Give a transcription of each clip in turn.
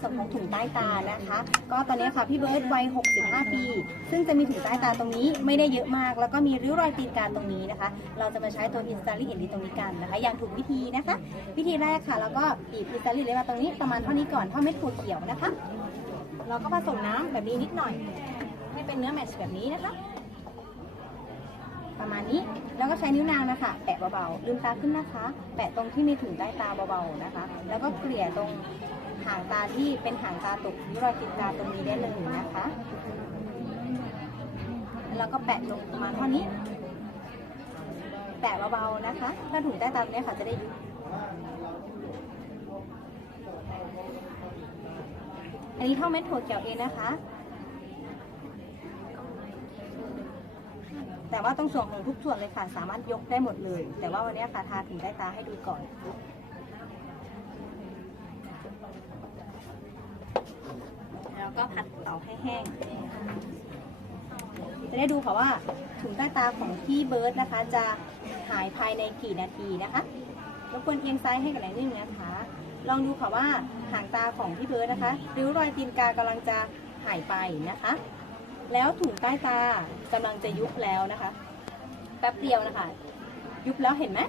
ส่วนของถุงใต้ตานะคะ ก็ตอนนี้ค่ะพี่เบิร์ตวัย 65 ปี ซึ่งจะมีถุงใต้ตาตรงนี้ไม่ได้เยอะมาก แล้วก็มีริ้วรอยตีนกาตรงนี้นะคะ เราจะมาใช้ตัวอินสตาลีเอลีตรงนี้กันนะคะ อย่างถูกวิธีนะคะ วิธีแรกค่ะ แล้วก็บีบอินสตาลีเลีมาตรงนี้ประมาณเท่านี้ก่อนเท่าเม็ดถั่วเขียวนะคะ เราก็ผสมน้ำแบบนี้นิดหน่อย ให้เป็นเนื้อแมชแบบนี้นะคะ ประมาณนี้แล้วก็ใช้นิ้วนางนะคะ แปะเบาๆลืมตาขึ้นนะคะ แปะตรงที่มีถุงใต้ตาเบาๆนะคะ แล้วก็เกลี่ยตรง หางตาที่เป็นหางตาตกริ้วรอยติดตาตรงนี้ได้เลยนะคะ แล้วก็แปะลงประมาณเท่านี้ แปะเบาๆนะคะ ถ้าถุงใต้ตาตรงนี้ค่ะจะได้ยุบอันนี้เท่าเม็ดถั่วเขียวเองนะคะ แต่ว่าตรงส่วนของทุกส่วนเลยค่ะ สามารถยกได้หมดเลย แต่ว่าวันนี้ค่ะทาถึงใต้ตาให้ดูก่อน แล้วก็ผัดเตาให้แห้ง จะได้ดูค่ะว่าถุงใต้ตาของพี่เบิร์ดนะคะ จะหายภายในกี่นาทีนะคะรบกวนเอียงซ้ายให้กับแหนนิดนึงนะคะ ลองดูค่ะว่าหางตาของพี่เบิร์ดนะคะริ้วรอยตีนกากำลังจะหายไปนะคะ แล้วถุงใต้ตากำลังจะยุบแล้วนะคะ แป๊บเดียวนะคะ ยุบแล้วเห็นไหม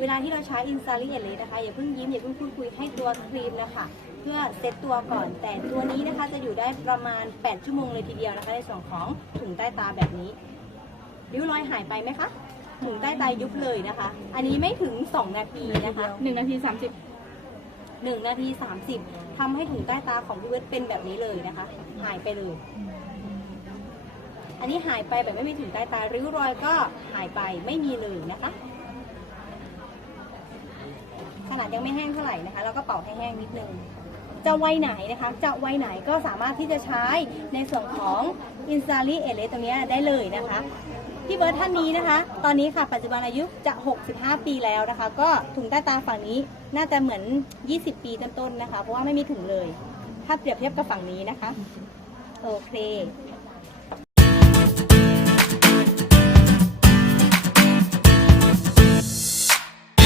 เวลาที่เราใช้อินซาลิเอเลนะคะอย่าเพิ่งยิ้มอย่าเพิ่งพูดคุยให้ตัวครีมนะคะเพื่อเซตตัวก่อน แต่ตัวนี้นะคะจะอยู่ได้ประมาณ 8 ชั่วโมงเลยทีเดียวนะคะในส่วนของถุงใต้ตาแบบนี้ริ้วรอยหายไปไหมคะถุงใต้ตายุบเลยนะคะ อันนี้ไม่ถึง 2 นาทีนะคะหนึ่งนาทีสามสิบหนึ่งนาทีสามสิบทำให้ถุงใต้ตาของพี่เวิร์ดเป็นแบบนี้เลยนะคะ หายไปเลย อันนี้หายไปแบบไม่มีถุงใต้ตา ริ้วรอยก็หายไปไม่มีเลยนะคะ ขนาดยังไม่แห้งเท่าไหร่นะคะแล้วก็เป่าให้แห้งนิดนึงจะไวไหนนะคะจะไวไหนก็สามารถที่จะใช้ในส่วนของอินซาลีเอเลตรงนี้ได้เลยนะคะพี่เบิร์ดท่านนี้นะคะ ตอนนี้ค่ะปัจจุบันอายุจะ 65 ปีแล้วนะคะ ก็ถุงใต้ตาฝั่งนี้น่าจะเหมือน 20 ปีต้นๆนะคะ เพราะว่าไม่มีถุงเลย ถ้าเปรียบเทียบกับฝั่งนี้นะคะ โอเค